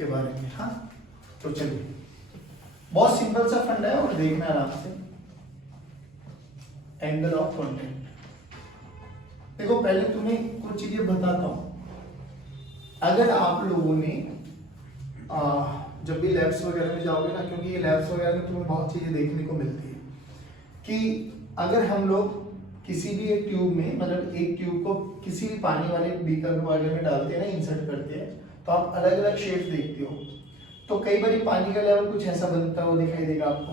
के बारे में। हाँ तो चलिए, बहुत सिंपल सा फंडा है और देखना आराम से। एंगल ऑफ कॉन्टैक्ट, देखो पहले तुम्हें कुछ चीजें बताता हूं। अगर आप लोगों ने जब भी लैब्स वगैरह में जाओगे ना, क्योंकि ये लैब्स वगैरह में तुम्हें बहुत चीजें देखने को मिलती है कि अगर हम लोग किसी भी एक ट्यूब में, मतलब एक ट्यूब को किसी भी पानी वाले बीकर वगैरह में डालते हैं ना, इंसर्ट करते हैं, तो आप अलग अलग शेप देखते हो। तो कई बार पानी का लेवल कुछ ऐसा बनता हुआ दिखाई देगा आपको।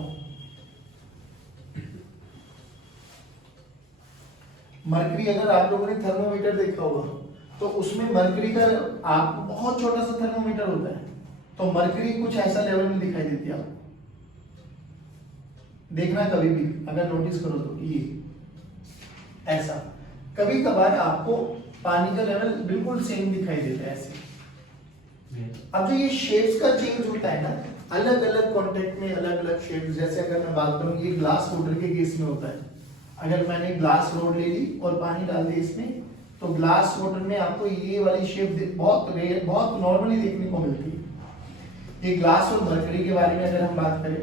मरकरी, अगर आप लोगों ने थर्मोमीटर देखा होगा तो उसमें मरकरी का आप बहुत छोटा सा थर्मोमीटर होता है, तो मरकरी कुछ ऐसा लेवल में दिखाई देती है आपको। देखना कभी भी अगर नोटिस करो तो ये ऐसा। कभी कभार आपको पानी का लेवल बिल्कुल सेम दिखाई देता है ऐसे। अब जो ये शेप्स का चेंज होता है ना, अलग अलग कॉन्टेक्ट में अलग अलग शेप्स। जैसे अगर मैं बात करूं, ये ग्लास वाटर के केस में होता है। अगर मैंने ग्लास रोड ले ली और पानी डाल दिया इसमें, तो ग्लास वाटर में आपको ये वाली शेप बहुत रेयर, बहुत नॉर्मली देखने को मिलती है। ये ग्लास और मरकरी के बारे में अगर हम बात करें,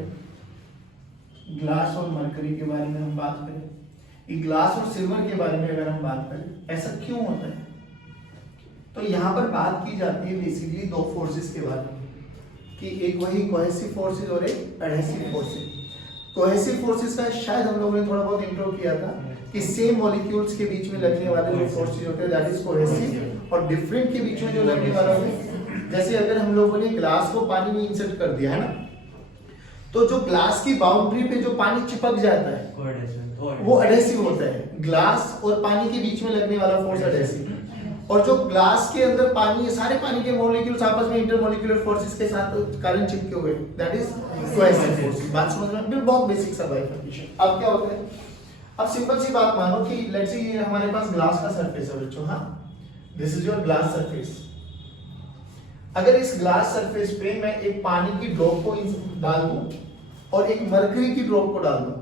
ग्लास और मरकरी के बारे में हम बात करें, ये ग्लास और सिल्वर के बारे में अगर हम बात करें, ऐसा क्यों होता है? तो यहाँ पर बात की जाती है बेसिकली दो फोर्सेस के बारे में, कि एक वही कोहेसिव फोर्सेस और एक एडहेसिव फोर्सेस। कोहेसिव फोर्सेस का शायद हम लोगों ने थोड़ा बहुत इंट्रो किया था कि सेम मॉलिक्यूल्स के बीच में लगने वाले जो फोर्सेस होते हैं दैट इज कोहेसिव, और डिफरेंट के बीच में जो लगने वाला होता है, जैसे अगर हम लोगों ने ग्लास को पानी में इंसर्ट कर दिया है ना, तो जो ग्लास की बाउंड्री पे जो पानी चिपक जाता है वो एडहेसिव होता है। ग्लास और पानी के बीच में लगने वाला फोर्स एडहेसिव, और जो ग्लास के अंदर पानी है, सारे पानी के मॉलिक्यूल्स आपस में इंटरमॉलिक्यूलर फोर्सेस के साथ कारण चिपके हुए, दैट इज कोहेसिव फोर्स। बात समझ में? बिल्कुल बहुत बेसिक सा बाइफर्केशन। अब क्या होता है, अब सिंपल सी बात मानो कि लेट्स से ये हमारे पास ग्लास का सरफेस है बच्चों। हाँ, this is your glass surface. अगर इस ग्लास सरफेस पे मैं एक पानी की ड्रॉप को डाल दूं और एक मरकरी की ड्रॉप को डाल दूं,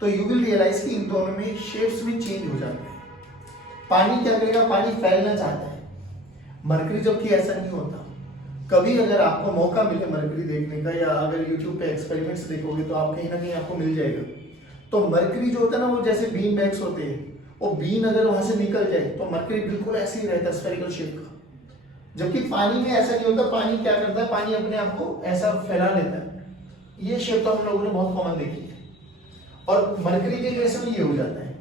तो यू विल रियलाइज कि इन दोनों में शेप्स में चेंज हो जाते हैं। पानी क्या करेगा, पानी फैलना चाहता है, मरकरी जबकि ऐसा नहीं होता। कभी अगर आपको मौका मिले मरकरी देखने का, या अगर YouTube पे एक्सपेरिमेंट्स देखोगे तो आप कहीं ना कहीं आपको मिल जाएगा। तो मरकरी जो होता है ना, वो जैसे बीन बैग्स होते हैं, वो बीन अगर वहां से निकल जाए तो मरकरी बिल्कुल ऐसे ही रहता है, स्फेरिकल शेप का। जबकि पानी में ऐसा नहीं होता, पानी क्या करता है, पानी अपने आप को ऐसा फैला लेता है। ये शेप तो हम लोगों ने बहुत कॉमन देखी है, और मरकरी के केस में ये हो जाता है।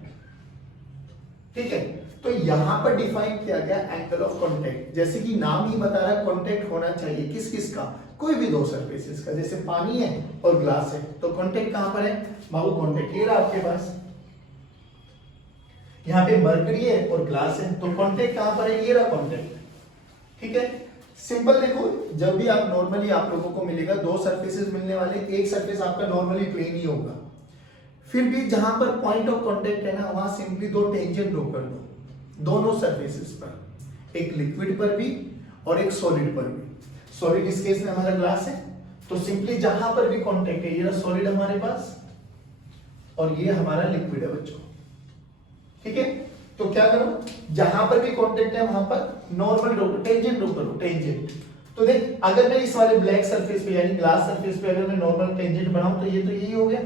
ठीक है, तो यहां पर डिफाइन किया गया एंगल ऑफ कांटेक्ट, जैसे कि नाम ही बता रहा है कांटेक्ट होना चाहिए किस किस का, कोई भी दो सरफेसेस का। जैसे पानी है और ग्लास है, तो कांटेक्ट कहां पर है बाबू? कांटेक्ट ये रहा आपके पास। यहाँ पे मरकरी है और ग्लास है, तो कांटेक्ट कहां पर है? ये रहा कांटेक्ट। ठीक है, सिंपल। देखो, जब भी आप नॉर्मली आप लोगों को मिलेगा दो सरफेसेस मिलने वाले, एक सरफेस आपका नॉर्मली प्लेन ही होगा, फिर भी जहां पर पॉइंट ऑफ कांटेक्ट है ना, वहां सिंपली दो टेंजेंट ड्रॉ कर दो दोनों सरफेसेस पर, एक लिक्विड पर भी और एक सॉलिड पर भी। सॉलिड इस केस में हमारा ग्लास है, तो सिंपली जहां पर भी कांटेक्ट है, ये सॉलिड हमारे पास और ये हमारा लिक्विड है बच्चों। ठीक है, तो क्या करो, जहां पर भी कांटेक्ट है वहां पर नॉर्मल ड्रॉ, टेंजेंट ड्रॉ करो, टेंजेंट। तो देख, अगर मैं इस वाले ब्लैक सरफेस पे यानी ग्लास सरफेस पे अगर मैं नॉर्मल टेंजेंट बनाऊं, तो यही हो गया,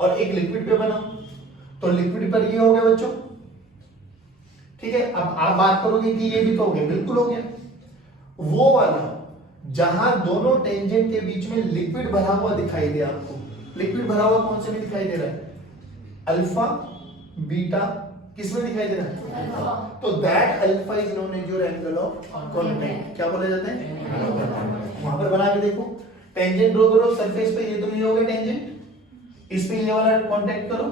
और एक लिक्विड पे बनाऊं तो लिक्विड पर ये हो गया बच्चों। ठीक है, अब आप बात करोगे कि ये भी तो हो गया, बिल्कुल हो गया। वो वाला जहां दोनों टेंजेंट के बीच में लिक्विड भरा हुआ दिखाई दे आपको, लिक्विड भरा हुआ कौन से में दिखाई दे रहा है? अल्फा बीटा, किसमें दिखाई दे रहा है? अल्फा। तो that alpha is known as your angle of contact. क्या बोला जाता है? वहां पर बना के देखो, टेंजेंट ड्रॉ करो सरफेस पे, ये तो नहीं हो गया टेंजेंट, इस पे ये वाला कांटेक्ट करो।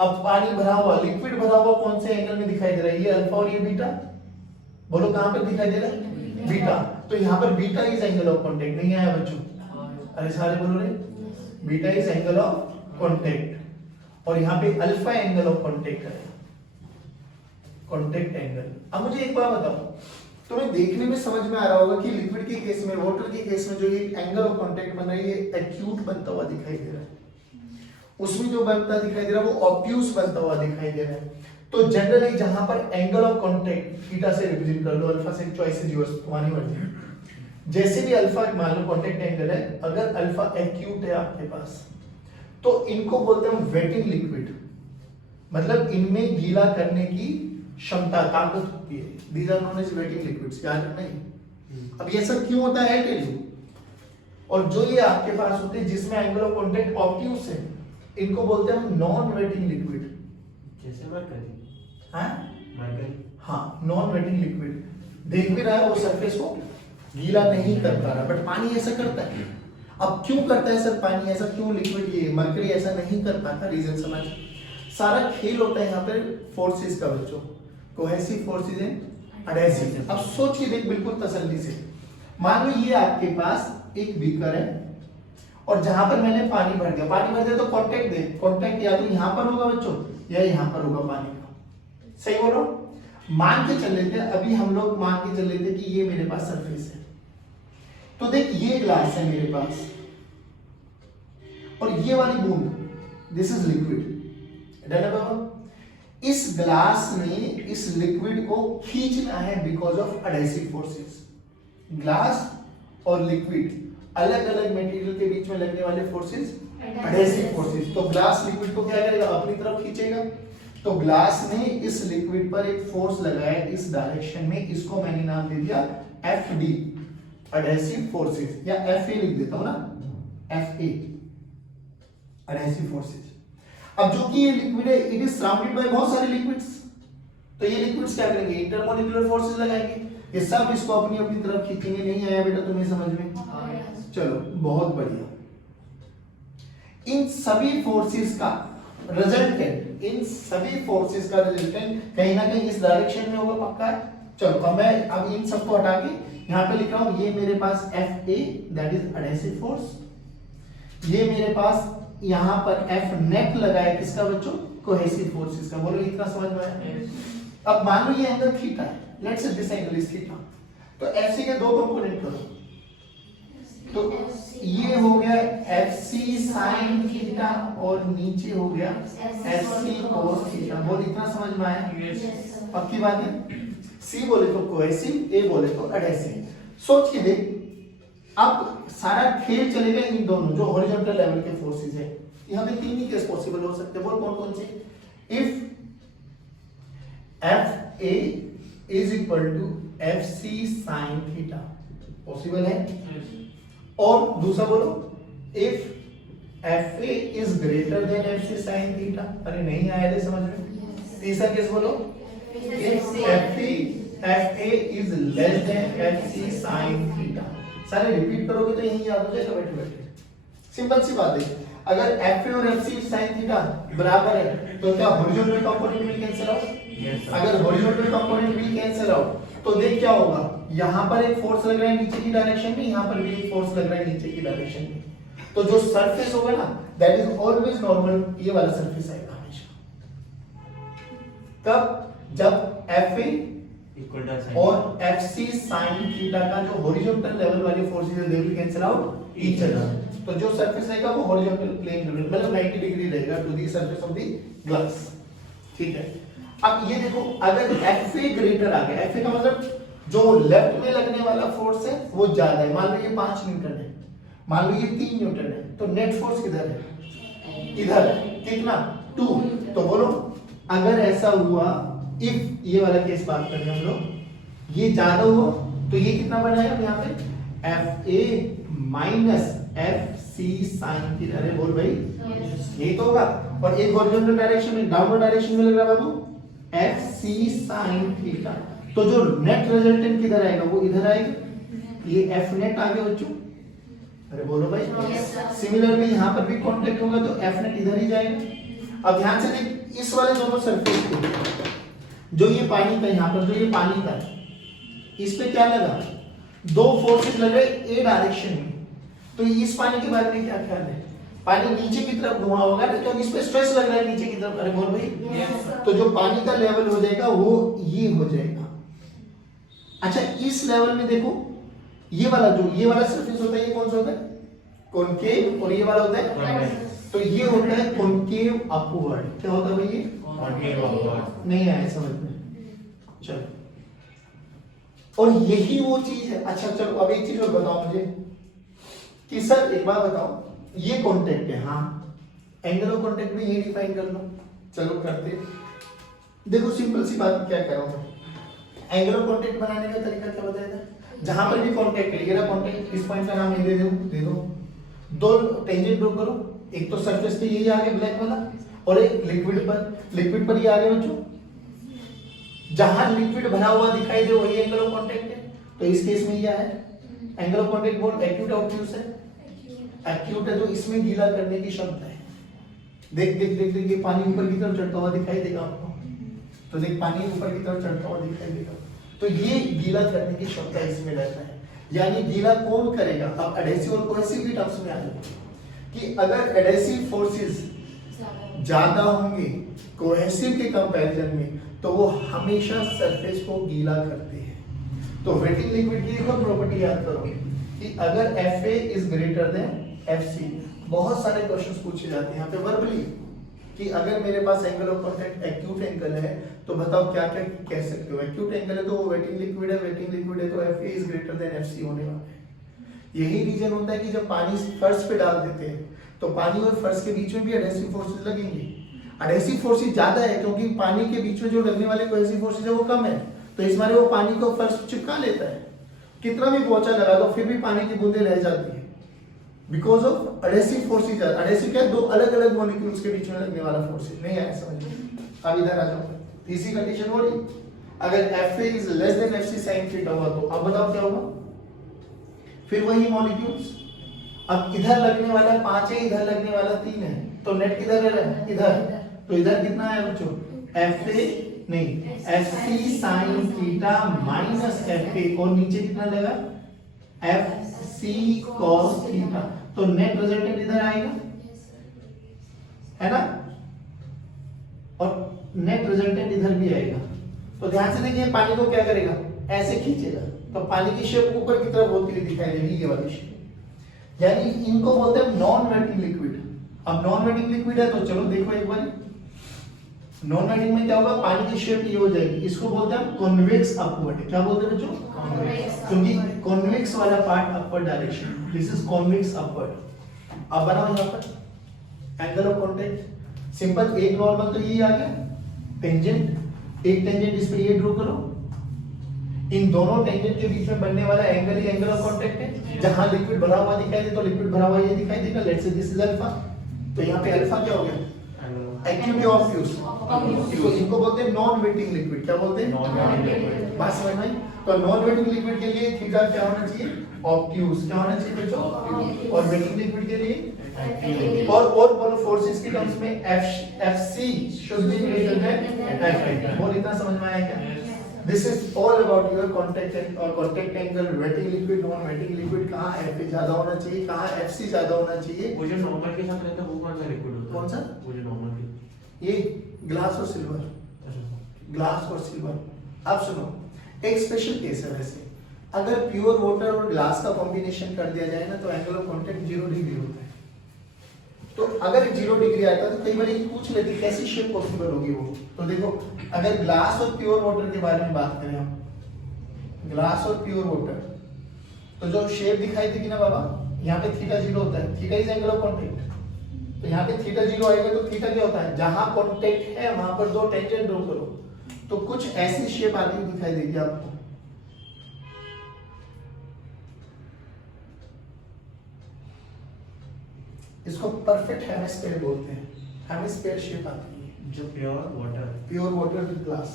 अब पानी भरा हुआ, लिक्विड भरा हुआ कौन से एंगल में दिखाई दे रहा है? ये अल्फा और ये बीटा। बोलो कहां पे दिखाई दे रहा है? बीटा। तो यहां पर beta is angle of contact. नहीं आया बच्चों? अरे सारे बोलो रे, beta is angle of contact, और यहां पे अल्फा एंगल ऑफ कांटेक्ट है, कांटेक्ट एंगल। अब मुझे एक बात बताओ, तुम्हें देखने में समझ में आ रहा होगा कि लिक्विड के केस में, वाटर के केस में जो ये एंगल ऑफ कांटेक्ट बन रहा है, ये एक्यूट बनता हुआ दिखाई दे रहा है, उसमें जो बनता दिखाई दे रहा है वो ऑब्ट्यूस बनता हुआ दिखाई दे रहा है। तो जनरली जहां पर एंगल ऑफ कांटेक्ट थीटा से रिप्रेजेंट कर लो, अल्फा से चॉइस है, तुम्हारी मर्जी। जैसे भी अल्फा मान लो कांटेक्ट एंगल है, अगर अल्फा एक्यूट है आपके पास तो इनको बोलते हैं वेटिंग लिक्विड, मतलब इनमें गीला करने की क्षमता ताकत होती है। These are known as wetting liquids. याद नहीं? अब ये सब क्यों होता है टेल यू। और जो ये आपके पास होते हैं जिसमें एंगल ऑफ कांटेक्ट ऑब्ट्यूस है, इनको बोलते हैं नॉन वेटिंग लिक्विड। जैसे मरकरी। हाँ मरकरी। हाँ, नॉन वेटिंग लिक्विड। देख भी रहा है वो सरफेस को गीला नहीं कर पा रहा, बट पानी ऐसा करता है। अब क्यों करता है सर पानी ऐसा, क्यों लिक्विड ये मरकरी ऐसा नहीं कर पाता, रीजन समझ। सारा खेल होता है यहाँ पर फोर्सेस का बच्चों, कोहेसिव फोर्सेस एंड एडहेसिव। अब सोच के देख बिल्कुल तसल्ली से। मान लो ये आपके पास एक बीकर है और जहां पर मैंने पानी भर दिया, पानी भर दिया तो कांटेक्ट दे, कांटेक्ट या तो यहाँ पर होगा बच्चों या यहाँ पर होगा पानी का। सही बोलो। मान के चल लेते हैं, अभी हम लोग मान के चल लेते हैं कि ये मेरे पास सरफेस है। तो देख ये ग्लास है मेरे पास और ये वाली बूंद, दिस इज लिक्विड। डन है बाबा। इस ग्लास में इस लिक्विड को खींचना है because of adhesive forces. Glass और लिक्विड अलग अलग मटेरियल के बीच में लगने वाले फोर्सेस एडहेसिव फोर्सेस। तो ग्लास लिक्विड को क्या करेगा, अपनी तरफ खींचेगा। तो ग्लास ने इस लिक्विड पर एक फोर्स लगाया इस डायरेक्शन में, इसको मैंने नाम दे दिया FD, एडहेसिव फोर्सेस, या FA लिख देता हूं ना, FA, एडहेसिव फोर्सेस। अब जो कि ये लिक्विड है, इट इज सराउंडेड बाय बहुत सारे लिक्विड्स, तो ये लिक्विड्स क्या करेंगे, इंटरमोलिकुलर फोर्सेस लगाएंगे, ये सब इसको अपनी अपनी तरफ खींचेंगे। नहीं आया बेटा तुम्हें समझ में? चलो बहुत बढ़िया। इन सभी फोर्सेस का रिजल्टेंट, इन सभी फोर्सेस का रिजल्टेंट कहीं ना कहीं इस डायरेक्शन में होगा, पक्का है। चलो अब मैं अब इन सबको हटा के यहाँ पे लिख रहा हूँ, ये मेरे पास FA that is adhesive force, ये मेरे पास यहाँ पर F नेट लगा है किसका बच्चों, कोहेसिव फोर्सेस का। बोलो इतना समझ में आया? अब मान लो ये एंगल थीटा है, let's say this angle is theta. तो FC के दो कंपोनेंट करो, तो ये हो गया FC sin थीटा और नीचे हो गया FC cos थीटा। बोल इतना समझ में आया? पक्की बात है। C बोले तो कोहेसिव, A बोले तो एडहेसिव। सोच के देख, अब सारा खेल चलेगा इन दोनों जो हॉरिजॉन्टल लेवल के फोर्सेस है। यहाँ पे तीन ही केस पॉसिबल हो सकते हैं। बोल कौन कौन से? If FA is equal to FC sin theta, possible है। और दूसरा बोलो, if FA is greater than FC sin theta. अरे नहीं आया रे समझ में। तीसरा केस बोलो, if FA is less than FC sin theta. सारे रिपीट करोगे तो यही याद हो जाएगा बैठे बैठे। सिंपल सी बात है, अगर FA और FC sin थीटा बराबर है तो क्या horizontal component will cancel out? अगर horizontal component will cancel out तो देख क्या होगा, यहाँ पर एक फोर्स लग रहा है नीचे की डायरेक्शन में, यहाँ पर भी एक फोर्स लग रहा है नीचे की डायरेक्शन में। तो जो सरफेस होगा ना दैट इज ऑलवेज नॉर्मल, ये वाला सरफेस आएगा हमेशा। कब? जब FA और FC sin थीटा का जो हॉरिजॉन्टल लेवल वाली फोर्सेस है they will cancel out each other. तो जो सरफेस रहेगा वो हॉरिजॉन्टल प्लेन मतलब 90 डिग्री रहेगा to the surface of the glass. ठीक है। अब ये देखो, अगर FA ग्रेटर आ गया, FA का मतलब जो लेफ्ट में लगने वाला फोर्स है वो ज्यादा है। मान लो ये 5 न्यूटन है, मान लो ये 3 न्यूटन है, तो नेट फोर्स किधर है? इधर है। कितना? 2। तो बोलो अगर ऐसा हुआ, इफ ये वाला केस बात करें हम लोग, ये ज्यादा हुआ तो ये कितना बनाएगा यहाँ पे, FA minus FC sin theta. अरे बोल भाई यही तो होगा। और एक हॉरिजॉन्टल डायरेक्शन में, डाउनवर्ड डायरेक्शन में लग रहा बाबू FC sin थीटा। तो जो नेट रिजल्टेंट किधर आएगा, वो इधर आएगा। ये F नेट आ गया बच्चों। अरे बोलो भाई। सिमिलरली यहाँ पर भी कांटेक्ट होगा तो F नेट इधर ही जाएगा। अब ध्यान से देख, इस वाले दोनों सरफेस को, जो ये पानी का यहाँ पर जो ये पानी का इस पे क्या लगा, दो फोर्सेस लगे A डायरेक्शन में। तो इस पानी के बारे में क्या ख्याल है? पानी नीचे की तरफ घुमा होगा तो इस पे स्ट्रेस लग रहा है नीचे की तरफ। अरे बोल भाई। तो जो पानी का लेवल हो जाएगा वो ये हो जाएगा। अच्छा इस लेवल में देखो, ये वाला जो ये वाला सरफेस होता है, ये कौन सा होता है? कॉनकेव। और ये वाला होता है, तो ये होता है कॉनकेव अपवर्ड। क्या होता है भाई? ये कॉनकेव अपवर्ड। नहीं आया समझ में? चलो और यही वो चीज है। अच्छा चलो अब एक चीज और बताओ मुझे कि सर एक बात बताओ, ये कॉन्टेक्ट है, हाँ एंगल ऑफ कॉन्टेक्ट में ये डिफाइन कर लो। चलो करते, देखो सिंपल सी बात क्या कर रहा हूं, एंगल ऑफ कॉन्टेक्ट बनाने का तरीका क्या बताया था, जहां पर भी कॉन्टेक्ट है, ये रहा कॉन्टेक्ट, इस पॉइंट का नाम ये दे दो, दो टेंजेंट ड्रॉ करो, एक तो सरफेस पे यही आ गया ब्लैक वाला, और एक लिक्विड पर ये आ गया बच्चों। जहां लिक्विड भरा हुआ दिखाई दे वही एंगल ऑफ कांटेक्ट है। तो इस केस में क्या है, एंगल ऑफ कांटेक्ट बोल एक्यूट ऑब्ट्यूस है, एक्यूट है तो इसमें गीला करने की क्षमता है। देख देख देख देख ये पानी ऊपर की तरफ चढ़ता हुआ दिखाई देगा आपको, तो देख पानी ऊपर की तरफ चढ़ता हुआ दिखाई देगा, तो ये गीला करने की क्षमता इसमें रहता है। यानी गीला कौन करेगा, अब एडहेसिव और कोहेसिव की टर्म्स में आ जाए कि अगर एडहेसिव फोर्सेस ज्यादा होंगे कोहेसिव के कंपैरिजन में, तो वो हमेशा सरफेस को गीला करते हैं। तो वेटिंग लिक्विड की देखो प्रॉपर्टी याद करो कि अगर Fa is greater than Fc, बहुत सारे क्वेश्चंस पूछे जाते हैं यहाँ पे वर्बली कि अगर मेरे पास angle of contact acute angle है तो बताओ क्या क्या कह सकते हो। एक्यूट एंगल है तो वो वेटिंग लिक्विड है, वेटिंग लिक्विड है तो Fa is greater than Fc होने वाला है। यही रीजन होता है कि जब पानी फर्श पे डाल देते हैं तो पानी और फर्श के बीच में भी एडहेसिव फोर्सेस लगेंगे। एडहेसिव फोर्सेस ज्यादा है क्योंकि पानी के बीच में जो लगने वाले कोहेसिव फोर्सेस है वो कम है, तो इस मारे वो पानी को फर्श चिपका लेता है। कितना भी पोंछा लगा दो फिर भी पानी की बूंदें रह जाती है because of adhesive forces. Adhesive क्या है, दो अलग अलग मॉलिक्यूल्स के बीच में लगने वाला फोर्सेस। नहीं आया समझ में, अब इधर आ जाओ, तीसरी कंडीशन हो रही, अगर Fa is less than Fc sin theta हुआ तो अब बताओ क्या होगा, फिर वही मॉलिक्यूल्स, अब इधर लगने वाला 5 है, इधर लगने वाला 3 है, तो नेट किधर है, इधर, तो इधर कितना है बच्चों, Fa नहीं Fc sin theta minus Fa, और नीचे कितना लगा Fc cos थीटा, तो नेट रिजल्टेंट इधर आएगा है ना, और नेट रिजल्टेंट इधर भी आएगा। तो ध्यान से देखिए पानी को क्या करेगा, ऐसे खींचेगा, तो पानी की शेप ऊपर की तरफ होती हुई दिखाई देगी, ये वाली शेप। यानी इनको बोलते हैं नॉन वेटिंग लिक्विड। अब नॉन वेटिंग लिक्विड है तो चलो देखो एक बार, नॉन वेटिंग में क्या होगा, पानी की शेप ये हो जाएगी, इसको बोलते हैं कॉन्वेक्स अपवर्ड। क्या बोलते हैं बच्चों, क्योंकि कॉन्वेक्स वाला part upward direction, this is convex upward. अब बनाओ यहां पर एंगल ऑफ कांटेक्ट, सिंपल एक नॉर्मल तो यही आ गया, टेंजेंट एक टेंजेंट इस पे ये ड्रॉ करो, इन दोनों टेंजेंट के बीच में बनने वाला angle he angle of contact है। जहां लिक्विड भरा हुआ दिखाई दे तो लिक्विड भरा हुआ ये दिखाई देगा, let's say this is alpha, तो यहां पे अल्फा क्या हो गया, एक्यूट ऑब्ट्यूस, तो इनको बोलते हैं नॉन वेटिंग लिक्विड। क्या बोलते हैं, नॉन वेटिंग लिक्विड। बात समझ में आई? तो नॉन वेटिंग लिक्विड के लिए थीटा क्या होना चाहिए, ऑब्ट्यूस। क्या होना चाहिए बच्चों, और वेटिंग लिक्विड के लिए और बोलो फोर्सेस की टर्म्स में Fc should be greater than Fa। बोल इतना समझ में आया क्या? This is all about your contact और contact angle, wetting liquid, non wetting liquid, कहाँ Fa ज्यादा होना चाहिए, कहाँ Fc ज्यादा होना चाहिए। वो जो नॉर्मल के साथ रहता है वो कौन सा लिक्विड होता है? कौन सा? वो जो नॉर्मल के, ये ग्लास और सिल्वर, ग्लास और सिल्वर। अब सुनो, एक स्पेशल केस है वैसे, अगर प्योर वाटर और ग्लास का कॉम्बिनेशन कर दिया जाए ना तो एंगल ऑफ कांटेक्ट 0 डिग्री होता है। तो अगर 0 डिग्री आता है तो कई बार ये पूछ लेते कैसी शेप पॉसिबल होगी वो। तो देखो अगर ग्लास और प्योर वाटर के बारे में बात करें हम, ग्लास और प्योर वाटर, तो जो शेप दिखाई देगी ना बाबा, यहाँ पे थीटा 0 होता है, theta is angle of contact, तो यहाँ पे थीटा 0 आएगा तो थीटा क्या होता है, जहां कांटेक्ट है वहां पर दो टेंजेंट ड्रॉ करो, तो कुछ ऐसी शेप आती हुई दिखाई देगी आपको। इसको परफेक्ट हेमिस्फीयर बोलते हैं, हेमिस्फीयर शेप आती है जो प्योर वाटर विद ग्लास,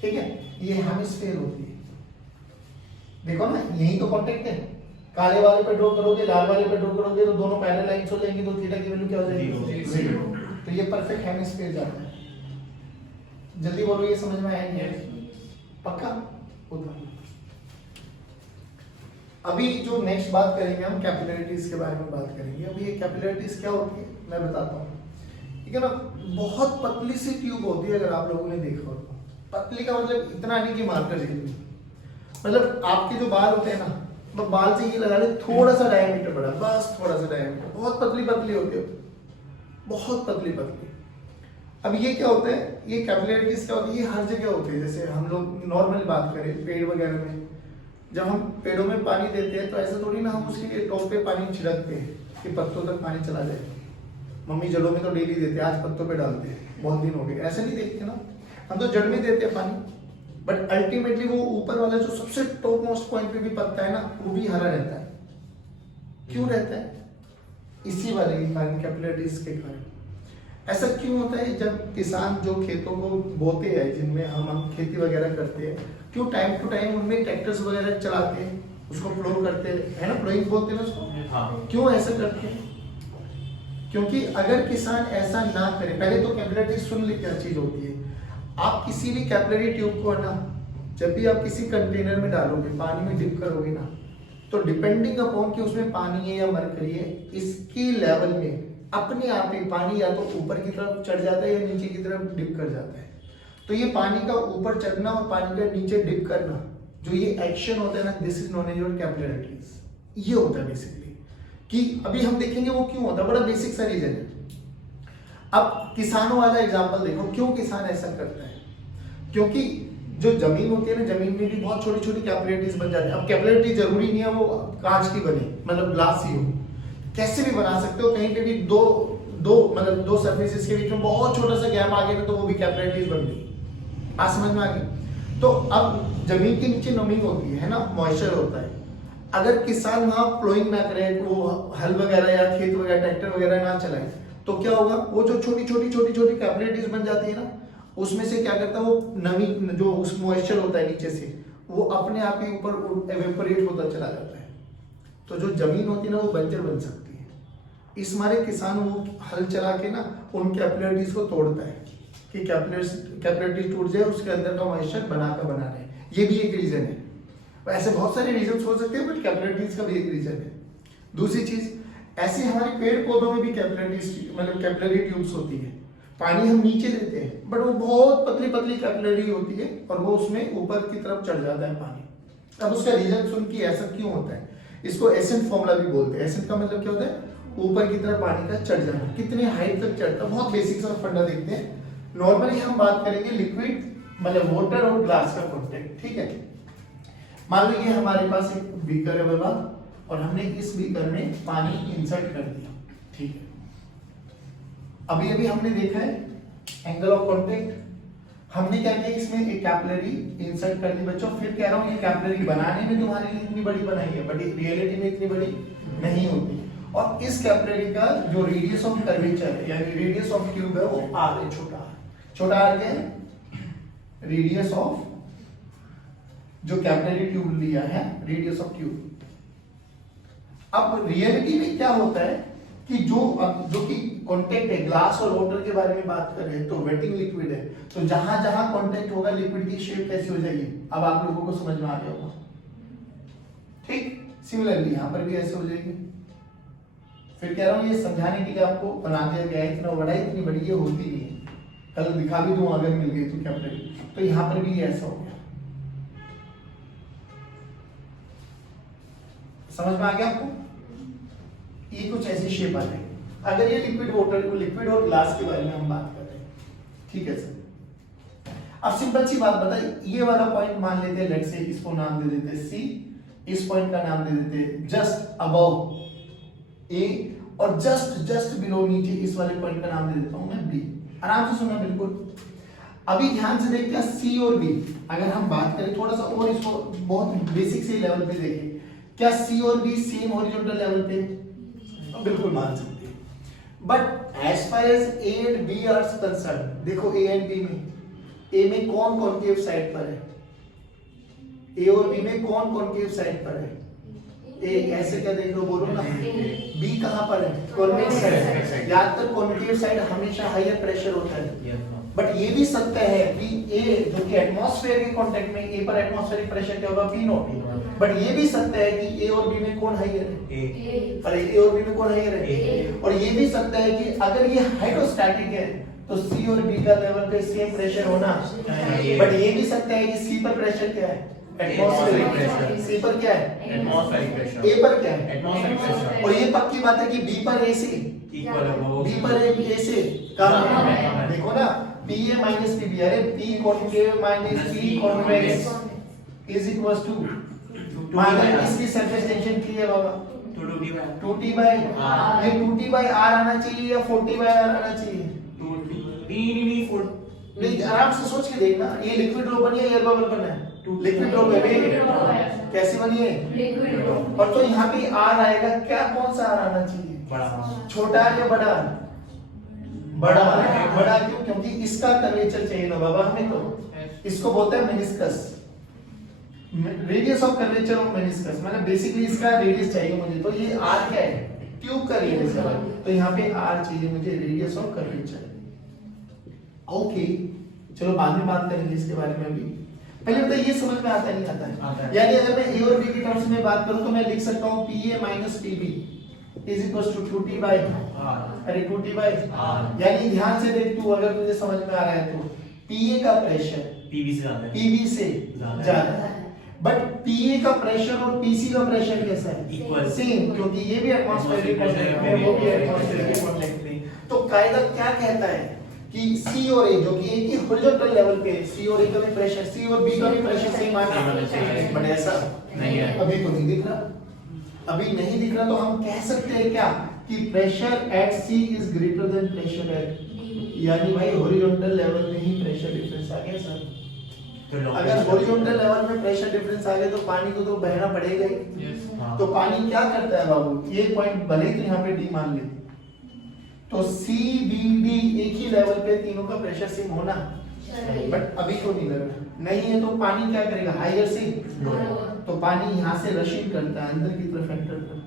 ठीक है, ये हेमिस्फीयर होती है। देखो ना यही तो कांटेक्ट है, काले वाले पे ड्रॉ करोगे लाल वाले पे ड्रॉ करोगे तो दोनों पैरेलल लाइंस हो जाएंगी, तो थीटा की वैल्यू क्या हो जाएगी, 0। तो ये परफेक्ट हेमिस्फीयर जाता है। जल्दी बोलो ये समझ में आया नहीं, पक्का? अभी जो नेक्स्ट बात करेंगे हम कैपिलरिटीज के बारे में बात करेंगे। अभी ये कैपिलरिटीज क्या होती है मैं बताता हूँ, ठीक है ना। बहुत पतली सी ट्यूब होती है, अगर आप लोगों ने देखा हो तो। पतली का मतलब इतना नहीं कि मार्कर जितनी, मतलब आपके जो बाल होते हैं ना, तो बाल से ये लगा ले थोड़ा सा डायमीटर बड़ा, बस थोड़ा सा डायमीटर, बहुत पतली पतली होती है, बहुत पतली पतली। अब ये क्या होता है, ये कैपिलरिटीज क्या होती है, ये हर जगह होती है। जैसे हम लोग नॉर्मल बात करें पेड़ वगैरह में, जब हम पेड़ों में पानी देते हैं तो ऐसा थोड़ी ना हम उसके टॉप पे पानी छिड़कते हैं कि पत्तों तक पानी चला जाए। मम्मी जड़ों में तो डेली देते हैं, आज पत्तों पे डालते हैं, बहुत दिन हो गए, ऐसे नहीं देखते ना, हम तो जड़ में देते हैं पानी। बट अल्टीमेटली वो ऊपर वाला जो सबसे टॉप मोस्ट पॉइंट पे भी पत्ता है ना, वो भी हरा रहता है। क्यों रहता है? इसी वाले के कारण, कैपिलरिटीज के कारण। ऐसा क्यों होता है? जब किसान जो खेतों को बोते हैं, जिनमें हम खेती वगैरह करते हैं, क्यों टाइम टू टाइम उनमें ट्रैक्टर्स वगैरह चलाते हैं, उसको फ्लो करते हैं, है ना, फ्लोइंग बोलते हैं उसको। हाँ। क्यों ऐसा करते हैं? क्योंकि अगर किसान ऐसा ना करे, पहले तो कैपिलरिटीज सुन ली क्या चीज होती है। आप किसी भी कैपिलरी ट्यूब को ना, जब भी आप किसी कंटेनर में डालोगे, पानी में डिप करोगे ना, तो डिपेंडिंग अपॉन कि उसमें पानी है या मरकरी है, इसकी लेवल में अपने आप ही पानी या तो ऊपर की तरफ चढ़ जाता है या नीचे की तरफ डिप कर जाता है। तो ये पानी का ऊपर चढ़ना और पानी का नीचे डिप करना, जो ये एक्शन होता है ना, this is known as your capillarities. ये होता है बेसिकली, कि अभी हम देखेंगे वो क्यों होता है, बड़ा बेसिक सा रीजन है। अब किसानों वाला एग्जांपल देखो, क्यों किसान ऐसा करता है? क्योंकि जो जमीन होती है ना, जमीन में भी बहुत छोटी छोटी कैपिलरिटीज बन जाती है। अब कैपिलरिटी जरूरी नहीं है वो कांच की बने, मतलब ग्लास ही हो, कैसे भी बना सकते हो। कहीं पे भी दो सरफेसेस के बीच में बहुत छोटा सा गैप आ गया तो वो भी कैपिलरिटीज बन गई। आज समझ में आ गई? तो अब जमीन के नीचे नमी होती है ना, मॉइस्चर होता है। अगर किसान वहां फ्लोइंग ना करे, वो हल वगैरह या खेत वगैरह ट्रैक्टर वगैरह ना चलाए, तो क्या होगा, वो जो छोटी छोटी कैपिलरिटीज बन जाती है ना, उसमें से क्या करता है, वो नमी जो उस मॉइस्चर होता है नीचे से, वो अपने आप ही ऊपर एवेपोरेट होता चला जाता है। तो जो जमीन होती है ना, वो बंजर बन सकती है। इस मारे किसान वो हल चला के ना उन कैपिलरिटीज को तोड़ता है कि कैपिलरिटीज टूट जाए, उसके अंदर का मॉइस्चर बना रहे। ये भी एक रीजन है। ऐसे बहुत सारे रीजन हो सकते हैं, बट कैपिलरिटीज का भी एक रीजन है। दूसरी चीज, ऐसे हमारे पेड़ पौधों में भी कैपिलरिटीज, मतलब कैपिलरी ट्यूब्स होती है। पानी हम नीचे देते हैं, बट वो बहुत पतली पतली कैपिलरी होती है और वो उसमें ऊपर की तरफ चढ़ जाता है पानी। अब उसका रीजन सुन कि ऐसा क्यों होता है, इसको एसेंट फॉर्मूला भी बोलते हैं। एसेंट का मतलब क्या होता है, ऊपर की तरफ पानी का चढ़ जाना। कितने हाइट तक चढ़ता है, बहुत बेसिक सा फंडा देखते हैं। नॉर्मली हम बात करेंगे लिक्विड, मतलब वाटर और ग्लास का कॉन्टेक्ट, ठीक है। मान लीजिए हमारे पास एक बीकर है बाबा, और हमने इस बीकर में पानी इंसर्ट कर दिया, ठीक है। अभी अभी हमने देखा है एंगल ऑफ कांटेक्ट, हमने क्या किया, इसमें एक कैपिलरी इंसर्ट कर दी बच्चों। फिर कह रहा हूं ये कैपिलरी बनाने में तुम्हारे लिए इतनी बड़ी बनाई है, बट रियलिटी में इतनी बड़ी नहीं होती। और इस कैपिलरी का जो रेडियस ऑफ कर्वेचर है, यानी रेडियस ऑफ ट्यूब है, वो आर है, छोटा आर क्या है, रेडियस ऑफ जो कैपिलरी ट्यूब लिया है, रेडियस ऑफ ट्यूब। अब रियलिटी में क्या होता है कि जो कि कांटेक्ट है, ग्लास और वाटर के बारे में बात कर रहे हैं, तो वेटिंग लिक्विड है, तो जहां जहां कांटेक्ट होगा लिक्विड की शेप कैसी हो जाएगी, अब आप लोगों को समझ में आ गया होगा, ठीक। सिमिलरली यहां पर भी ऐसे हो जाएगी। फिर कह रहा हूं ये समझाने के लिए आपको बना दिया गया है, इतना बड़ा इतनी बड़ी ये होती नहीं है, कल दिखा भी दूं अगर मिल गई तो कैपिलरी। तो यहां पर भी ऐसा हो गया, समझ में आ गया आपको? ये कुछ ऐसी शेप आ जाएगी। अगर ये लिक्विड और ग्लास के बारे में हम बात कर रहे हैं, ठीक है सर। अब सिंपल सी बात बताइए, ये वाला पॉइंट मान लेते हैं, लेट से इसको नाम दे देते हैं सी, इस पॉइंट का नाम दे देते हैं जस्ट अबव ए, और जस्ट बिलो नीचे इस वाले पॉइंट का नाम दे देता हूं मैं बी। आराम से सुनना बिल्कुल। अभी ध्यान से देखते हैं सी और बी, अगर हम बात करें थोड़ा सा और इसको बहुत बेसिक से लेवल पे देखें, क्या सी और बी सेम हॉरिजॉन्टल लेवल पे? बिल्कुल मान सकते हैं। But as far as A and B are concern, देखो ए एंड बी में, ए में कौन कॉनकेव साइड पर है, ए और बी में कौन कॉनकेव साइड पर है? ए, ऐसे क्या देख लो, बोलो ना। बी कहां पर है? Convex side. याद कर कॉनकेव साइड हमेशा हायर प्रेशर होता है। बट ये भी सत्य है कि ए जो कि एटमॉस्फेयर के कांटेक्ट में, ए पर एटमॉस्फेरिक प्रेशर क्या होगा? P not. बट ये भी सत्य है कि ए और बी में कौन हायर है? ए। और ए और बी में कौन हायर है? ए। और ये भी सत्य है कि अगर ये हाइड्रोस्टैटिक है तो सी और बी का लेवल पे सेम प्रेशर होना, बट ये भी सत्य है कि सी पर प्रेशर क्या है? Atmospheric Atmospheric pressure. pressure। C पर क्या है? Atmospheric pressure. ए पर क्या है? Atmospheric pressure. और ये पक्की बात है कि बी पर ए से इक्वल है वो। बी पर ए से कम कम है। है। देखो ना P A minus P B, अरे P concave minus P convex is equals to minus इसकी सरफेस टेंशन की है बाबा 2t बाय R। ये 2t बाय r आना चाहिए या 40 बाय r आना चाहिए? नहीं आराम से सोच के देखना, ये लिक्विड ड्रॉप बनी है एयर बबल बना है? लिक्विड ड्रॉप है बे, कैसे बनी है? और तो यहाँ पे r आएगा, क्या कौन सा r आना चाहिए? बड़ा। छोटा या बड़ा? बड़ा। बड़ा क्यों? क्योंकि इसका कर्वेचर चाहिए ना बाबा हमें, तो इसको बोलते हैं meniscus, radius of curvature of meniscus, मतलब बेसिकली इसका रेडियस चाहिए मुझे। तो ये r क्या है? ट्यूब का रेडियस है, तो यहाँ पे r चाहिए मुझे, रेडियस ऑफ कर्वेचर। ओके चलो बाद में बात करेंगे इसके बारे में। भी पहले बताइए ये समझ में आता है नहीं आता है? यानी अगर मैं a और b की टर्म्स में बात करूं तो मैं लिख सकता हूं pa minus pb is equals to 2t by r। अरे 2t बाय r, यानी ध्यान से देख तू, अगर तुझे समझ में आ रहा है तो pa का प्रेशर पीवी से ज्यादा है। pb से ज्यादा है, बट pa का प्रेशर और pc का प्रेशर कैसा है? Equal। सेम, क्योंकि ये भी एटमॉस्फेरिक कांटेक्ट में, वो भी एटमॉस्फेरिक कांटेक्ट में। तो कायदा क्या कहता है कि C और A जो कि एक ही हॉरिजॉन्टल लेवल पे, C और A का भी प्रेशर, C और B का भी प्रेशर सेम आना चाहिए, बट ऐसा नहीं है। अभी तो नहीं दिख रहा। अभी नहीं दिख रहा तो हम कह सकते हैं क्या कि pressure at C is greater than pressure at, यानी भाई हॉरिजॉन्टल लेवल में ही प्रेशर डिफरेंस आ गया सर। अगर हॉरिजॉन्टल लेवल में प्रेशर डिफरेंस आ गया तो पानी को तो बहना पड़ेगा ही। तो पानी क्या करता है बाबू, ये पॉइंट भले ही तो यहाँ पे D मान ले, तो C B D एक ही लेवल पे तीनों का प्रेशर सेम होना, बट अभी तो नहीं लग रहा। नहीं है तो पानी क्या करेगा? हायर से, तो पानी यहाँ से रशिंग करता है, अंदर की तरफ एंटर करता है,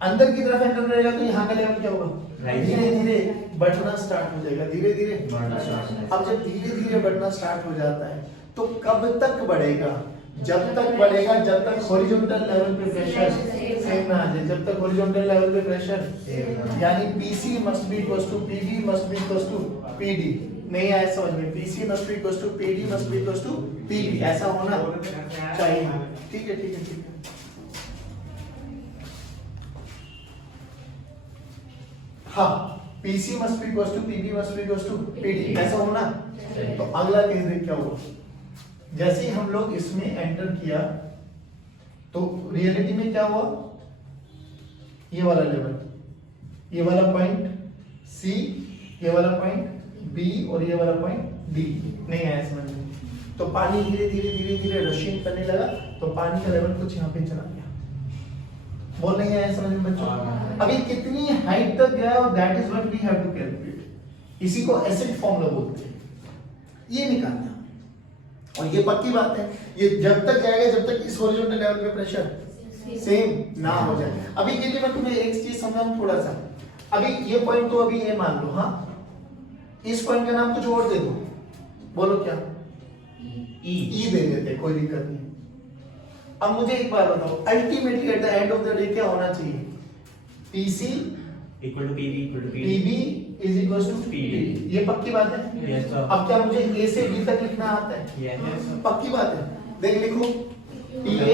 अंदर की तरफ एंटर करेगा तो यहाँ का लेवल क्या होगा? धीरे धीरे बढ़ना स्टार्ट हो जाएगा, धीरे धीरे। अब जब धीरे धीरे बढ़ना स्टार्ट हो जाता है तो कब तक बढ़ेगा? जब तक बढ़ेगा जब तक हॉरिजॉन्टल लेवल पे प्रेशर सेम ना आ जाए, जब तक हॉरिजॉन्टल लेवल पे प्रेशर, यानी PC must be equals to PB must be equals to PD। नहीं आया समझ में? PC must be equals to PD must be equals to PB, ऐसा होना चाहिए। ठीक है ठीक है ठीक है। हाँ PC must be equals to PB must be equals to PD, ऐसा होना। तो अगला केस देख क्या हुआ, जैसे ही हम लोग इसमें एंटर किया तो रियलिटी में क्या हुआ, ये वाला लेवल, ये वाला पॉइंट C, ये वाला पॉइंट B और ये वाला पॉइंट D नहीं आया समझ में। तो पानी धीरे धीरे धीरे धीरे रशिंग करने लगा, तो पानी का लेवल कुछ यहाँ पे चला गया। बोल नहीं आया समझ में बच्चों? अभी कितनी हाइट तक गया, और that is what we have to calculate. इसी को एसिड फॉर्मूला बोलते हैं, ये निकालना। और ये पक्की बात है, ये जब तक जाएगा जब तक इस हॉरिजॉन्टल लेवल पे प्रेशर सेम ना हो जाए। अभी के लिए मैं तुम्हें एक चीज समझाऊं थोड़ा सा। अभी ये पॉइंट तो अभी ये मान लो, हाँ इस पॉइंट का नाम कुछ और दे दो, बोलो क्या? ई दे देते, कोई दिक्कत नहीं। अब मुझे एक बात बताओ, ultimately at the end of the day क्या होना चाहिए? PC equal to PB PB is equal to PD। ये पक्की बात है? Yes, sir. अब क्या मुझे A से B तक लिखना आता है? Yes, sir. पक्की बात है। देख लिखो PA,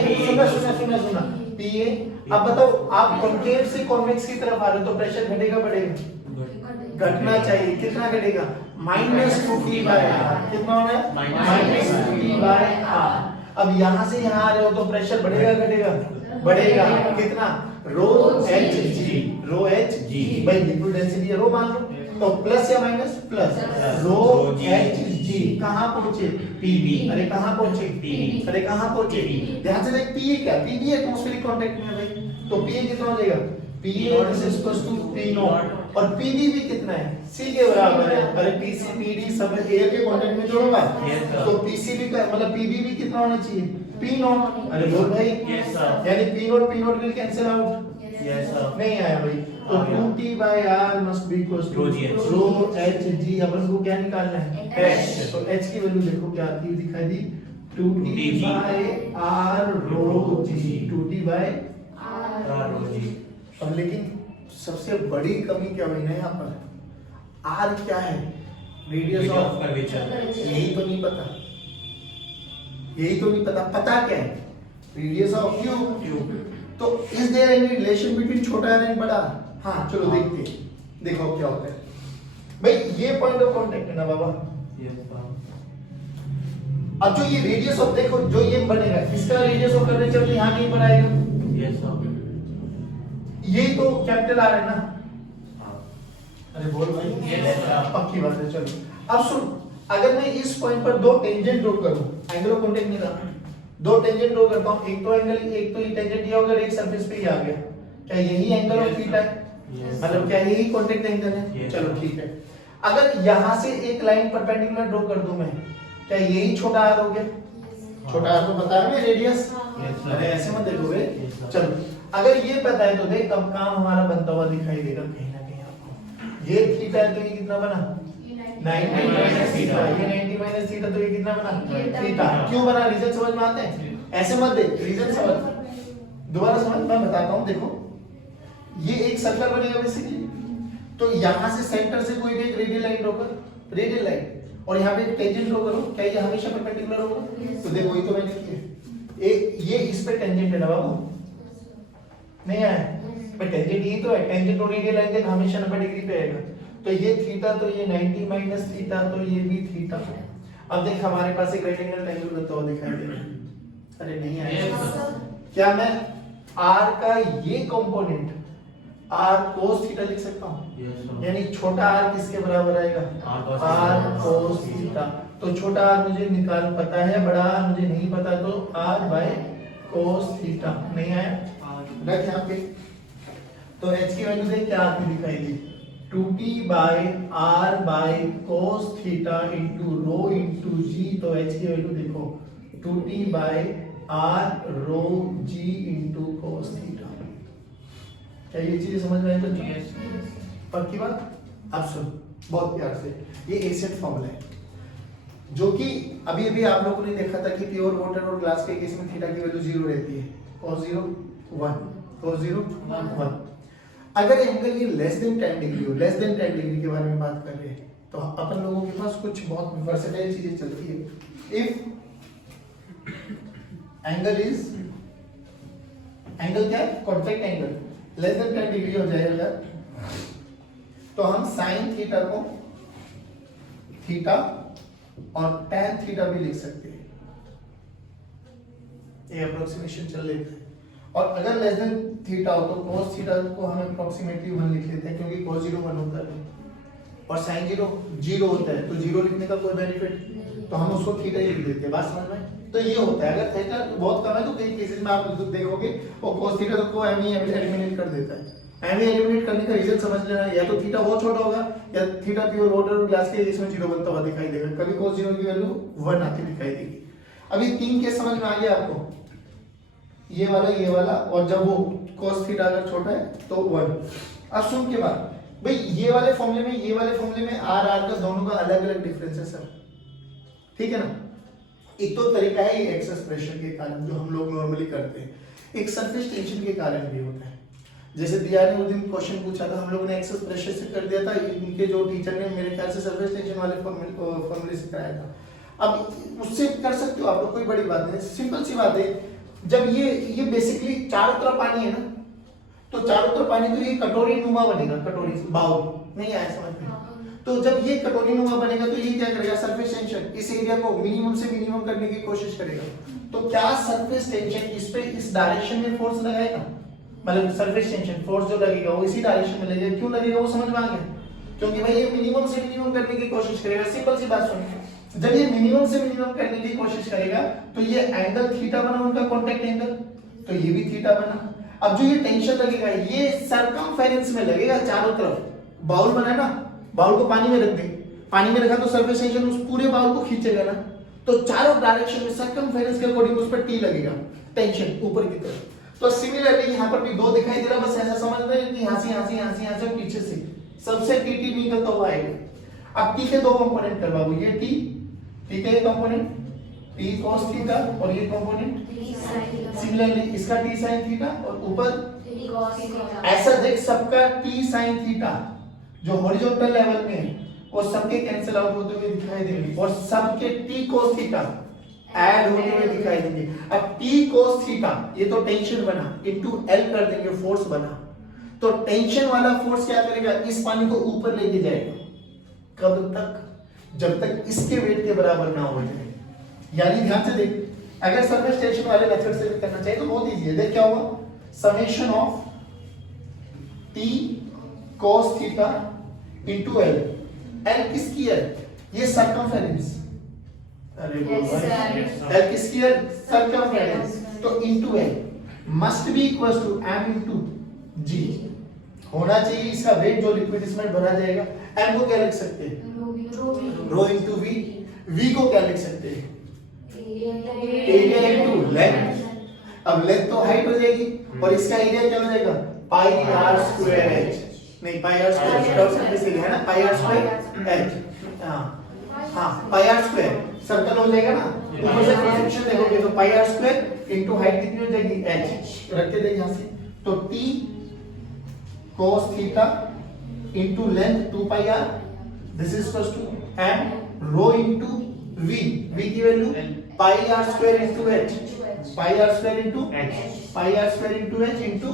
सुना PA। अब बताओ आप कॉन्केव से कॉन्वेक्स की तरफ आ रहे हो तो प्रेशर घटेगा बढ़ेगा? घटना चाहिए। कितना घटेगा? -2T by R। कितना होना है? -2T by R। अब यहाँ से यहाँ आ रहे हो तो प्रेशर बढ़ेगा घटेगा? बढ़ेगा। कितना? रो एच जी, भाई लिक्विड डेंसिटी है रो मान लो, तो प्लस या माइनस? प्लस। रो एच जी कहाँ पहुंचे? PB। अरे कहाँ पहुंचे? PB। अरे कहाँ पहुंचे? ध्यान से देख, PA क्या? PB एटमॉस्फेरिक कांटेक्ट में है भाई, तो PA कितना हो जाएगा? PA is equal to P0, और PB भी कितना है? C के बराबर है। अरे PC PD सब एयर के कांटेक्ट में जोड़ोगा, तो PCB का मतलब PB भी कितना होना चाहिए? P0। अरे बोल भाई, यानी P0 P0 will cancel out. नहीं आया भाई, तो 2T by R must be equals to rho Hg। अपन को क्या निकालना है? H। तो H की वैल्यू देखो क्या आती है, दिखाई दी 2T by R rho G, 2T by अब लेकिन सबसे बड़ी कमी क्या हुई ना यहाँ पर? R क्या है? Radius of curvature. यही तो नहीं पता, यही तो नहीं पता। पता क्या है? Radius of cube. तो is there any relation between छोटा आर एंड बड़ा? हाँ चलो देखते हैं, देखो क्या होता है भाई। ये पॉइंट ऑफ कांटेक्ट है ना बाबा। अब जो ये रेडियस ऑफ, देखो जो ये बनेगा इसका रेडियस ऑफ कर्वेचर तो यहाँ कहीं पर आएगा। ये तो कैपिटल आर है ना। अरे बोल भाई। पक्की बात है। चलो अब सुन, अगर मैं इस पॉइंट पर दो टेंजेंट ड्रॉ करूं, एंगल ऑफ कांटेक्ट नहीं रहा, दो टेंजेंट ड्रॉ करता हूं, एक तो एंगल, एक तो ये टेंजेंट ये होगा, एक सरफेस पे ही आ गया, क्या यही एंगल ऑफ थीटा है? मतलब क्या यही कांटेक्ट एंगल है? चलो ठीक है। अगर यहां से एक लाइन परपेंडिकुलर ड्रॉ कर दूं मैं, क्या यही छोटा आर हो गया? छोटा आर तो पता है रेडियस। अरे ऐसे मत देखो बे। चलो अगर ये पता है तो देख अब काम हमारा बनता हुआ दिखाई देगा कहीं ना कहीं आपको। ये थीटा है तो ये कितना बना? 90 माइनस थीटा। ये 90 माइनस थीटा तो ये कितना बना? थीटा। क्यों बना? रीजन समझ में आते हैं? ऐसे मत देख, रीजन समझ, दोबारा समझ, मैं बताता हूं। देखो ये एक सर्कल बनेगा बेसिकली, तो यहां से सेंटर से कोई भी एक रेडियल लाइन ड्रॉ कर, रेडियल लाइन, और यहाँ पे एक टेंजेंट ड्रॉ करो, क्या ये हमेशा परपेंडिकुलर होगा? तो देखो ये तो मैंने किया, एक ये इस पे टेंजेंट है ना बाबू, नहीं आया पर टेंजेंट यही तो है, टेंजेंट और रेडियल लाइन देख हमेशा 90 डिग्री पे आएगा। तो ये थीटा, तो ये 90 माइनस थीटा, तो ये भी थीटा। अब देख हमारे पास एक रेक्टेंगल ट्रायंगल बनता हुआ दिखाई दे रहा है। अरे नहीं आया। क्या मैं r का ये कंपोनेंट r cos थीटा लिख सकता हूँ? यानी छोटा r किसके बराबर आएगा? r cos theta. तो छोटा r मुझे निकाल पता है, बड़ा r मुझे नहीं पता, तो r by cos थीटा। नहीं आया? रख यहाँ पे। तो h की वैल्यू देख क्या आपको दिखाई दी? 2t by r by cos theta into rho into g। तो h की वैल्यू देखो 2t by r rho g into cos theta. क्या ये चीजें समझ में आई बच्चों? पक्की बात? अब सुन बहुत प्यार से, ये एसिड फॉर्मूला है जो कि अभी अभी आप लोगों ने देखा था कि प्योर वाटर और ग्लास के केस में थीटा की वैल्यू 0 रहती है। cos 0 1, cos 0 1। अगर एंगल ये लेस देन 10 डिग्री हो, लेस देन 10 डिग्री के बारे में बात कर रहे हैं, तो अपन लोगों के पास कुछ बहुत वर्सेटाइल चीजें चलती है। इफ एंगल इज, एंगल क्या है? Contact angle less than 10 degree हो जाएगा, तो हम साइन थीटा को थीटा और tan थीटा भी लिख सकते हैं। ये अप्रोक्सीमेशन चल लेता है। और अगर लेस देन थीटा हो तो cos थीटा को हम अप्रोक्सीमेटली 1 लिख लेते हैं, क्योंकि cos 0 1 होता है और sin 0 0 होता है, तो 0 लिखने का कोई बेनिफिट, तो हम उसको थीटा ही लिख देते हैं। बात समझ में? तो ये होता है। अगर थीटा बहुत कम है तो कई केसेस में आप देखोगे वो cos थीटा को एलिमिनेट कर देता है। एलिमिनेट करने का रीजन समझ लेना, या तो थीटा बहुत छोटा होगा या थीटा प्योर वाटर और ग्लास के इसमें 0 बनता हुआ दिखाई देगा। कभी cos 0 की वैल्यू 1 आती दिखाई देगी। अभी 3 केस समझ में आ गया आपको, ये वाला, और जब वो cos थीटा अगर छोटा है तो 1। अब सुन के बाद भाई ये वाले फॉर्मूले में r का दोनों का अलग अलग डिफरेंस है सर, ठीक है ना। एक तो तरीका है ये एक्सेस प्रेशर के कारण जो हम लोग नॉर्मली करते हैं, एक सरफेस टेंशन के कारण भी होता है। जैसे दिया ने उस दिन क्वेश्चन पूछा था, हम लोगों ने एक्सेस प्रेशर से कर दिया था, इनके जो टीचर ने मेरे ख्याल से सरफेस टेंशन वाले फॉर्मूले से कराया था। अब उससे कर सकते हो आप लोग, कोई बड़ी बात नहीं, सिंपल सी बात है। जब ये बेसिकली चारों तरफ पानी है ना, तो चारों तरफ पानी, तो ये कटोरी नुमा बनेगा, कटोरी बाउल, नहीं आया समझ में? तो जब ये कटोरी नुमा बनेगा तो ये क्या करेगा? सरफेस टेंशन इस एरिया को मिनिमम से मिनिमम करने की कोशिश करेगा। तो क्या सरफेस टेंशन इस पे इस डायरेक्शन में फोर्स लगाएगा? मतलब सरफेस टेंशन फोर्स जो लगेगा वो इसी डायरेक्शन में लगेगा। क्यों लगेगा वो समझ में आ गया? क्योंकि भाई ये मिनिमम से मिनिमम करने की कोशिश करेगा। सिंपल सी बात सुनिए, जब ये मिनिमम से मिनिमम करने की कोशिश करेगा तो ये एंगल थीटा बना, उनका कॉन्टैक्ट एंगल, तो ये भी थीटा बना। अब जो ये टेंशन लगेगा ये सरकमफेरेंस में लगेगा, चारों तरफ। बाउल बना ना, बाउल को पानी में रख दे, पानी में रखा तो सरफेस टेंशन उस पूरे बाउल को खींचेगा ना, तो चारों डायरेक्शन में सरकमफेरेंस के अकॉर्डिंग उस पर टी लगेगा, टेंशन ऊपर की तरफ। तो सिमिलरली यहाँ पर भी 2 दिखाई दे रहा, बस ऐसा समझ रहे हैं कि यहाँ से पीछे से सबसे टी निकलता हुआ आएगा। अब टी के 2 कंपोनेंट कर बाबू, ये टी का ये कंपोनेंट टी cos थीटा और ये कंपोनेंट सिमिलरली इसका टी sin थीटा और ऊपर ऐसा देख सबका टी sin थीटा जो हॉरिजॉन्टल लेवल में है और सबके कैंसिल आउट होते हुए दिखाई देंगे और सबके t cos थीटा ऐड होते हुए दिखाई देंगे। अब t cos थीटा ये तो टेंशन बना इनटू L कर देंगे, फोर्स बना, तो टेंशन वाला फोर्स क्या करेगा, इस पानी को ऊपर लेके जाएगा। कब तक? जब तक इसके वेट के बराबर ना हो जाए। यानी ध्यान से देख, अगर सरफेस टेंशन वाले मेथड से भी करना चाहिए तो बहुत इजी है। देख क्या हुआ, summation of t cos theta into L। L किसकी है? ये सर्कमफेरेंस। अरे L किसकी है? सर्कमफेरेंस। तो into L must be equal to m into g होना चाहिए। इसका वेट जो लिक्विड इसमें भरा जाएगा, m को क्या लिख सकते हैं? रो इनटू v। v को क्या लिख सकते हैं? Area into length. अब लेंथ तो हाइट हो जाएगी और इसका एरिया क्या हो जाएगा? पाई r स्क्वायर h, नहीं पाई r square curve surface area है ना, पाई r स्क्वायर h। हां पाई r स्क्वायर सर्कल हो जाएगा ना, ऊपर से क्रॉस सेक्शन देखोगे तो पाई r स्क्वायर इनटू हाइट कितनी हो जाएगी? h। रख के देख यहां से, तो t cos theta into length 2 pi r, this is equals to m rho into v। v की value pi r square into h, pi r square into h, pi r square into h into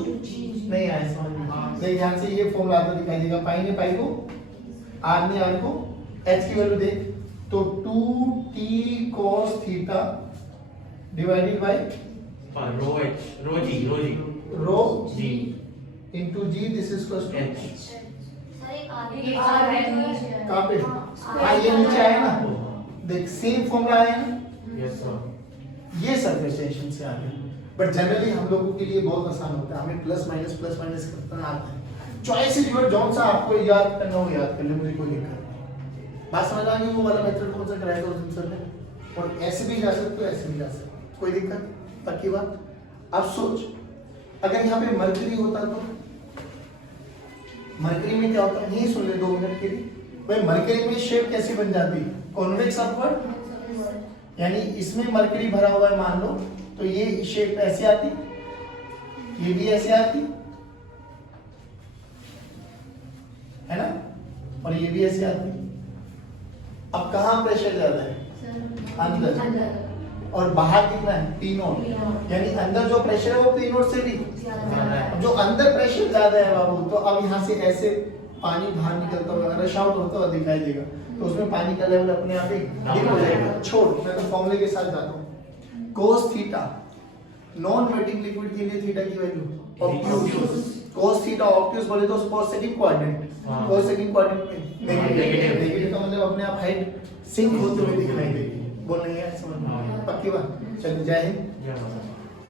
नहीं आया समझ में। देख ध्यान से, ये formula आता दिखाई देगा, पाई ने पाई को, r ने r को, h की वैल्यू देख तो 2t cos theta divided by rho g rho g into g, this is equals to h। कहां पे? हाँ ये नीचे आया ना, देख सेम फॉर्मूला आया ना, यस सर। ये सरफेस टेंशन से आ गया। बट जनरली हम लोगों के लिए बहुत आसान होता है, हमें प्लस माइनस करना आता है। चॉइस इज योर, जौन सा आपको याद करना हो याद कर ले, मुझे कोई दिक्कत नहीं। बात समझ आ गई? वो वाला मेथड कौन सा कराया था उस दिन सर ने, और ऐसे भी जा सकते हो ऐसे भी जा सकते हो, कोई दिक्कत? पक्की बात? अब सोच, अगर यहाँ पे मर्करी होता तो मर्करी में क्या होता है, यही सुन ले 2 मिनट के लिए। भाई मर्करी में शेप कैसी बन जाती? कॉन्वेक्स अपवर्ड, यानी इसमें मर्करी भरा हुआ है मान लो, तो ये शेप ऐसे आती, ये भी ऐसे आती है ना, और ये भी ऐसे आती। अब कहाँ प्रेशर ज्यादा है? अंदर, और बाहर कितना है? P नॉट, यानी अंदर जो प्रेशर है वो P नॉट से भी। अब जो अंदर प्रेशर ज्यादा है बाबू, तो अब यहाँ से ऐसे पानी बाहर निकलता हुआ, रश आउट होता हुआ दिखाई देगा, तो उसमें पानी का लेवल अपने आप ही गिर हो जाएगा। छोड़, मैं तो फॉर्मूले के साथ जाता हूँ। cos theta non waiting liquid के लिए थीटा की value obtuse. cos theta obtuse बोले तो cos second quadrant, cos second quadrant में नेगेटिव का मतलब अपने आप हाइट सिंक होते हुए दिखाई देगी। बोल नहीं है समझ में? पक्की बात? चलिए जय हिंद।